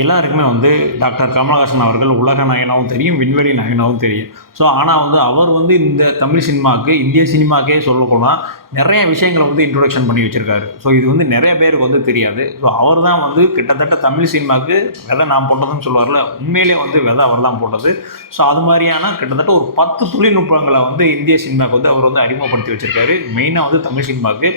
எல்லாருக்குமே வந்து டாக்டர் கமலஹாசன் அவர்கள் உலக நாயகனாகவும் தெரியும், விண்வெளி நாயகனாகவும் தெரியும். ஸோ ஆனால் வந்து அவர் வந்து இந்த தமிழ் சினிமாவுக்கு, இந்திய சினிமாக்கே சொல்லப்போனால் நிறைய விஷயங்களை வந்து இன்ட்ரொடக்ஷன் பண்ணி வச்சுருக்காரு. ஸோ இது வந்து நிறைய பேருக்கு வந்து தெரியாது. ஸோ அவர் தான் வந்து கிட்டத்தட்ட தமிழ் சினிமாவுக்கு விதை நான் போட்டதுன்னு சொல்லுவார்ல, உண்மையிலே வந்து விதை அவர் தான் போட்டது. ஸோ அது மாதிரியான கிட்டத்தட்ட ஒரு 10 தொழில்நுட்பங்களை வந்து இந்திய சினிமாவுக்கு வந்து அவர் வந்து அறிமுகப்படுத்தி வச்சுருக்காரு. மெயினாக வந்து தமிழ் சினிமாவுக்கு.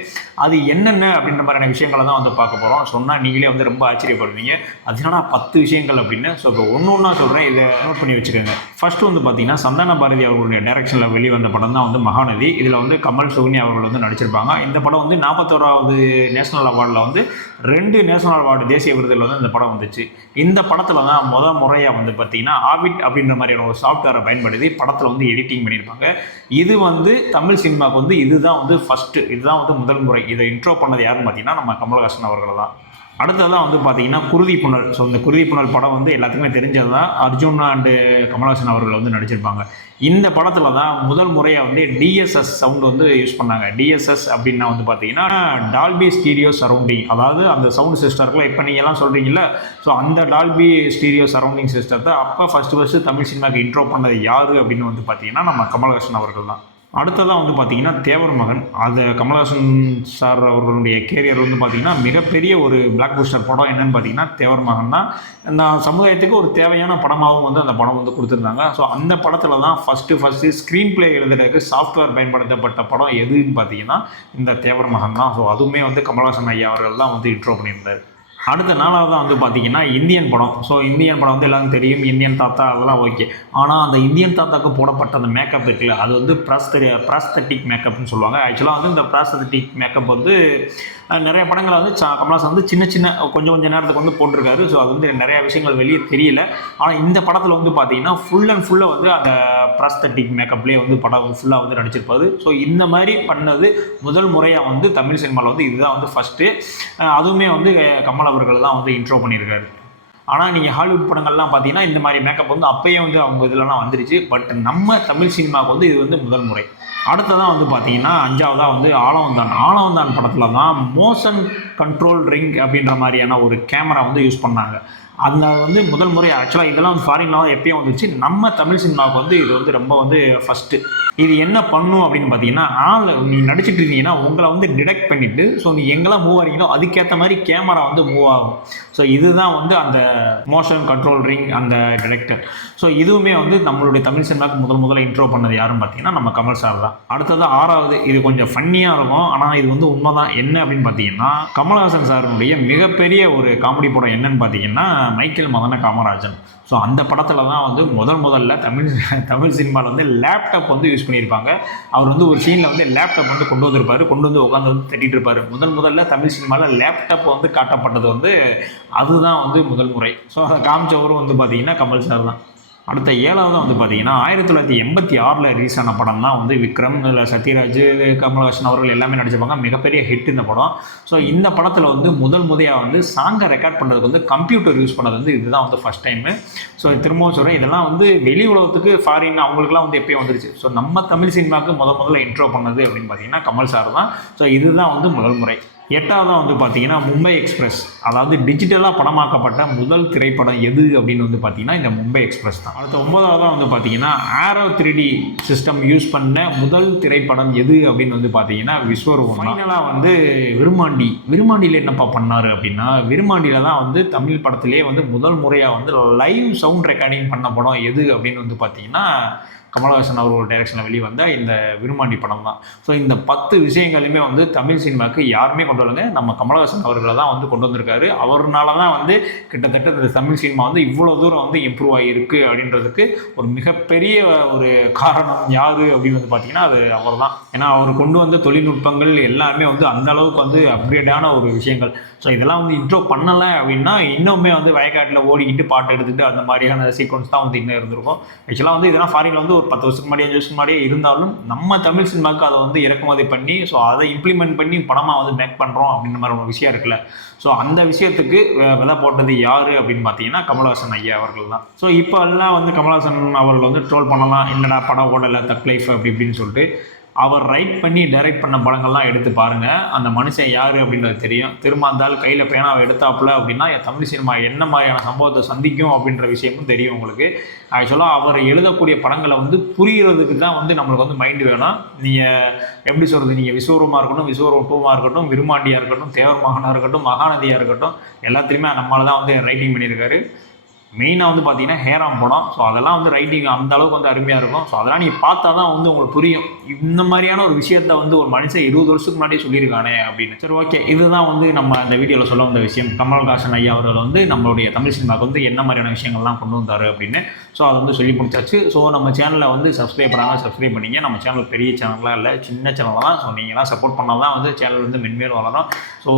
அது என்னென்ன அப்படின்ற மாதிரியான விஷயங்களை தான் வந்து பார்க்க போகிறோம். சொன்னால் நீங்களே வந்து ரொம்ப ஆச்சரியப்படுவீங்க. அதனால 10 விஷயங்கள் அப்படின்னு. ஸோ இப்போ ஒன்று ஒன்றா சொல்கிறேன், இதை நோட் பண்ணி வச்சுக்கோங்க. ஃபர்ஸ்ட் வந்து பார்த்தீங்கன்னா சந்தான பாரதி அவர்களுடைய டைரக்ஷனில் வெளிவந்த படம் தான் வந்து மகாநதி. இதில் வந்து கமல், சுகன்யா அவர்கள் வந்து நடிச்சிருப்பாங்க. இந்த படம் வந்து 41வது நேஷனல் அவார்டில் வந்து 2 நேஷனல் அவார்டு தேசிய விருதுகள் வந்து இந்த படம் வந்துச்சு. இந்த படத்தில் தான் முறையாக வந்து பார்த்தீங்கன்னா ஆவிட் அப்படின்ற மாதிரியான ஒரு சாஃப்ட்வேரை பயன்படுத்தி படத்தில் வந்து எடிட்டிங் பண்ணியிருப்பாங்க. இது வந்து தமிழ் சினிமாவுக்கு வந்து இதுதான் வந்து ஃபஸ்ட்டு, இதுதான் வந்து முதல் முறை. இதை இன்ட்ரோ பண்ணது யாருன்னு பார்த்தீங்கன்னா நம்ம கமலஹாசன் அவர்கள் தான். அடுத்ததான் வந்து பார்த்தீங்கன்னா குருதி புனல். ஸோ இந்த குருதி புனல் படம் வந்து எல்லாத்துக்குமே தெரிஞ்சது தான். அர்ஜுன் அண்டு கமலஹாசன் அவர்கள் வந்து நடிச்சிருப்பாங்க. இந்த படத்தில் தான் முதல் முறையாக வந்து டிஎஸ்எஸ் சவுண்டு வந்து யூஸ் பண்ணாங்க. டிஎஸ்எஸ் அப்படின்னா வந்து பார்த்தீங்கன்னா டால்பி ஸ்டீரியோ சரௌண்டிங். அதாவது அந்த சவுண்ட் சிஸ்டருக்குள்ள இப்போ நீங்கள் எல்லாம் சொல்கிறீங்கள, ஸோ அந்த டால்பி ஸ்டீரியோ சரௌண்டிங் சிஸ்டத்தை அப்போ ஃபஸ்ட்டு தமிழ் சினிமாவுக்கு இன்ட்ரோ பண்ணது யார் அப்படின்னு வந்து பார்த்தீங்கன்னா நம்ம கமலஹாசன் அவர்கள் தான். அடுத்ததாக வந்து பார்த்திங்கன்னா தேவர் மகன். அது கமலஹாசன் சார் அவர்களுடைய கேரியர் வந்து பார்த்திங்கன்னா மிகப்பெரிய ஒரு பிளாக் பஸ்டர் படம் என்னென்னு பார்த்தீங்கன்னா தேவர் மகன் தான். இந்த சமுதாயத்துக்கு ஒரு தேவையான படமாகவும் வந்து அந்த படம் வந்து கொடுத்துருந்தாங்க. ஸோ அந்த படத்தில் தான் ஃபஸ்ட்டு ஸ்க்ரீன் பிளே எழுதுறதுக்கு சாஃப்ட்வேர் பயன்படுத்தப்பட்ட படம் எதுன்னு பார்த்தீங்கன்னா இந்த தேவர் மகன் தான். ஸோ அதுவுமே வந்து கமலஹாசன் ஐயா அவர்கள் தான் வந்து இன்ட்ரோ பண்ணியிருந்தார். அடுத்த நாளாக தான் வந்து பார்த்திங்கன்னா இந்தியன் படம். ஸோ இந்தியன் படம் வந்து எல்லாரும் தெரியும், இந்தியன் தாத்தா அதெல்லாம் ஓகே. ஆனால் அந்த இந்தியன் தாத்தாவுக்கு போடப்பட்ட அந்த மேக்கப் இருக்குல்ல, அது வந்து ப்ராஸ்தட்டிக் மேக்கப்னு சொல்லுவாங்க. ஆக்சுவலாக வந்து இந்த ப்ராஸ்தட்டிக் மேக்கப் வந்து நிறைய படங்களை வந்து கமலஹாசன் வந்து சின்ன கொஞ்சம் நேரத்துக்கு வந்து போட்டிருக்காரு. ஸோ அது வந்து நிறையா விஷயங்கள் வெளியே தெரியல. ஆனால் இந்த படத்தில் வந்து பார்த்தீங்கன்னா ஃபுல் அண்ட் ஃபுல்லாக வந்து அந்த ப்ராஸ்தட்டிக் மேக்கப்லேயே வந்து படம் ஃபுல்லாக வந்து நடிச்சிருப்பாரு. ஸோ இந்த மாதிரி பண்ணது முதல் முறையாக வந்து தமிழ் சினிமாவில் வந்து இதுதான் வந்து ஃபஸ்ட்டு. அதுவுமே வந்து கமல் அவர்கள் தான் வந்து இன்ட்ரோ பண்ணியிருக்காரு. ஆனால் நீங்கள் ஹாலிவுட் படங்கள்லாம் பார்த்தீங்கன்னா இந்த மாதிரி மேக்கப் வந்து அப்போயே வந்து அவங்க இதெல்லாம் வந்துருச்சு. பட் நம்ம தமிழ் சினிமாவுக்கு வந்து இது வந்து முதல் முறை. அடுத்ததான் வந்து பார்த்தீங்கன்னா 5வதாக வந்து ஆளவந்தான் படத்தில் தான் மோஷன் கண்ட்ரோல் ரிங் அப்படின்ற மாதிரியான ஒரு கேமரா வந்து யூஸ் பண்ணாங்க. அந்த வந்து முதல் முறை. ஆக்சுவலாக இதெல்லாம் வந்து ஃபாரின்லாம் எப்பயும் வந்துச்சு. நம்ம தமிழ் சினிமாவுக்கு வந்து இது வந்து ரொம்ப வந்து ஃபஸ்ட்டு. இது என்ன பண்ணும் அப்படின்னு பார்த்தீங்கன்னா, நீ நடிச்சிட்டு இருந்தீங்கன்னா உங்களை வந்து டிடெக்ட் பண்ணிவிட்டு, ஸோ நீ எங்கெல்லாம் மூவ் ஆகிறீங்களோ அதுக்கேற்ற மாதிரி கேமரா வந்து மூவ் ஆகும். ஸோ இதுதான் வந்து அந்த மோஷன் கண்ட்ரோல் ரிங், அந்த டிடெக்டர். ஸோ இதுவுமே வந்து நம்மளுடைய தமிழ் சினிமாவுக்கு முதல்ல இன்ட்ரோ பண்ணது யாருன்னு பார்த்தீங்கன்னா நம்ம கமல் சார் தான். அடுத்தது 6வது. இது கொஞ்சம் ஃபன்னியாக இருக்கும், ஆனால் இது வந்து உண்மைதான். என்ன அப்படின்னு பார்த்தீங்கன்னா கமலஹாசன் சாருடைய மிகப்பெரிய ஒரு காமெடி படம் என்னன்னு பார்த்தீங்கன்னா மைக்கேல் மதன காமராஜன். ஸோ அந்த படத்தில் தான் வந்து முதல்ல தமிழ் சினிமாவில் வந்து லேப்டாப் வந்து யூஸ் பண்ணியிருப்பாங்க. அவர் வந்து ஒரு சீனில் வந்து லேப்டாப் வந்து கொண்டு வந்து உட்காந்து வந்து தட்டிகிட்டு இருப்பார். முதல்ல தமிழ் சினிமாவில் லேப்டாப் வந்து காட்டப்பட்டது வந்து அதுதான் வந்து முதல் முறை. ஸோ அதை காமிச்சவரும் வந்து பார்த்திங்கன்னா கமல் சார் தான். அடுத்த 7வது வந்து பார்த்தீங்கன்னா 1986 ரிலீஸ் ஆன படம் தான் வந்து விக்ரம். இதில் சத்யராஜ், கமலஹாசன் அவர்கள் எல்லாமே நடிச்சிருப்பாங்க. மிகப்பெரிய ஹிட் இந்த படம். ஸோ இந்த படத்தில் வந்து முறையாக வந்து சாங்கை ரெக்கார்ட் பண்ணுறதுக்கு வந்து கம்ப்யூட்டர் யூஸ் பண்ணது வந்து இதுதான் வந்து ஃபஸ்ட் டைமு. ஸோ திரும்பவும் சொல்கிறேன், இதெல்லாம் வந்து வெளி உலகத்துக்கு ஃபாரின் அவங்களுக்குலாம் வந்து எப்பயும் வந்துருச்சு. ஸோ நம்ம தமிழ் சினிமாவுக்கு முதல்ல இன்ட்ரோ பண்ணது அப்படின்னு பார்த்தீங்கன்னா கமல் சார் தான். ஸோ இதுதான் வந்து முதல் முறை. 8வதாக வந்து பார்த்தீங்கன்னா மும்பை எக்ஸ்பிரஸ். அதாவது டிஜிட்டலாக படமாக்கப்பட்ட முதல் திரைப்படம் எது அப்படின்னு வந்து பார்த்தீங்கன்னா இந்த மும்பை எக்ஸ்பிரஸ் தான். அடுத்த 9வதாக வந்து பார்த்தீங்கன்னா ஆரோ 3D சிஸ்டம் யூஸ் பண்ண முதல் திரைப்படம் எது அப்படின்னு வந்து பார்த்தீங்கன்னா விஸ்வரூபம். ஃபைனலாக வந்து விருமாண்டியில் என்னப்பா பண்ணார் அப்படின்னா, விருமாண்டியில் தான் வந்து தமிழ் படத்திலே வந்து முதல் முறையாக வந்து லைவ் சவுண்ட் ரெக்கார்டிங் பண்ண படம் எது அப்படின்னு வந்து பார்த்தீங்கன்னா கமலஹாசன் அவர்கள் டைரக்ஷனில் வெளிவந்த இந்த விருமாண்டி படம் தான். ஸோ இந்த 10 விஷயங்களுமே வந்து தமிழ் சினிமாவுக்கு யாருமே கொண்டு வரலங்க, நம்ம கமலஹாசன் அவர்களை தான் வந்து கொண்டு வந்திருக்காரு. அவர்னால தான் வந்து கிட்டத்தட்ட இந்த தமிழ் சினிமா வந்து இவ்வளோ தூரம் வந்து இம்ப்ரூவ் ஆகியிருக்கு அப்படின்றதுக்கு ஒரு மிகப்பெரிய ஒரு காரணம் யார் அப்படின்னு வந்து பார்த்தீங்கன்னா அது அவர் தான். ஏன்னா அவர் கொண்டு வந்த தொழில்நுட்பங்கள் எல்லாமே வந்து அந்த அளவுக்கு வந்து அப்கிரேடான ஒரு விஷயங்கள். ஸோ இதெல்லாம் வந்து இன்ட்ரோ பண்ணலை அப்படின்னா இன்னுமே வந்து வயக்காட்டில் ஓடிக்கிட்டு பாட்டு எடுத்துகிட்டு அந்த மாதிரியான சீக்வன்ஸ் தான் வந்து இன்னும் இருந்திருக்கும். ஆக்சுவலாக வந்து இதெல்லாம் ஃபாரினில் வந்து ஒரு 10 வருஷத்துக்கு முன்னாடி 5 வருஷத்துக்கு முன்னாடியே இருந்தாலும் நம்ம தமிழ் சினிமாவுக்கு அதை வந்து இறக்குமதி பண்ணி ஸோ அதை இம்ப்ளிமெண்ட் பண்ணி படமாக வந்து மேக் பண்ணுறோம் அப்படின்ற மாதிரி ஒரு விஷயம் இருக்குல்ல. ஸோ அந்த விஷயத்துக்கு விதை போட்டது யார் அப்படின்னு பார்த்தீங்கன்னா கமலஹாசன் ஐயா அவர்கள் தான். ஸோ இப்போ எல்லாம் வந்து கமலஹாசன் அவர்கள் வந்து ட்ரோல் பண்ணலாம், என்னடா படம் ஓடலை, தக் லைஃப் அப்படி இப்படின்னு சொல்லிட்டு. அவர் ரைட் பண்ணி டைரக்ட் பண்ண படங்கள்லாம் எடுத்து பாருங்கள், அந்த மனுஷன் யார் அப்படின்றது தெரியும். திரும்ப அந்த ஆள் கையில் பேனாவை எடுத்தாப்புல அப்படின்னா தமிழ் சினிமா என்ன மாதிரியான சம்பவத்தை சந்திக்கும் அப்படின்ற விஷயமும் தெரியும் உங்களுக்கு. ஆக்சுவலாக அவர் எழுதக்கூடிய படங்களை வந்து புரிகிறதுக்கு தான் வந்து நம்மளுக்கு வந்து மைண்டு வேணும். நீங்கள் எப்படி சொல்கிறது, நீங்கள் விஸ்வரூபமாக இருக்கட்டும், விஸ்வரூபம் 2 இருக்கட்டும், விருமாண்டியாக இருக்கட்டும், தேவர் மகனாக இருக்கட்டும், மகாநதியாக இருக்கட்டும், எல்லாத்துலேயுமே நம்மளால தான் வந்து ரைட்டிங் பண்ணியிருக்காரு. மெயினாக வந்து பார்த்தீங்கன்னா ஹேராம் படம். ஸோ அதெல்லாம் வந்து ரைட்டிங் அந்த அளவுக்கு வந்து அருமையாக இருக்கும். ஸோ அதெல்லாம் நீங்கள் பார்த்தா தான் வந்து உங்களுக்கு புரியும், இந்த மாதிரியான ஒரு விஷயத்த வந்து ஒரு மனுஷன் 20 வருஷத்துக்கு முன்னாடியே சொல்லியிருக்கானே அப்படின்னு. சரி, ஓகே, இதுதான் வந்து நம்ம அந்த வீடியோவில் சொல்ல வந்த விஷயம். கமல்ஹாசன் ஐயா அவர்கள் வந்து நம்மளுடைய தமிழ் சினிமாவுக்கு வந்து என்ன மாதிரியான விஷயங்கள்லாம் கொண்டு வந்தார் அப்படின்னு. ஸோ அதை வந்து சொல்லி முடிச்சாச்சு. ஸோ நம்ம சேனலை வந்து சப்ஸ்கிரைப் பண்ணாமல் சப்ஸ்கிரைப் பண்ணிங்க. நம்ம சேனல் பெரிய சேனலாக இல்லை, சின்ன சேனல் தான். ஸோ நீங்களாம் சப்போர்ட் பண்ணால் தான் வந்து சேனல் வந்து மென்மேலும் வளரும். ஸோ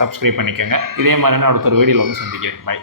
சப்ஸ்கிரைப் பண்ணிக்கோங்க. இதே மாதிரியான அடுத்த ஒரு வீடியோவில் வந்து சந்திக்கிறேன். பை.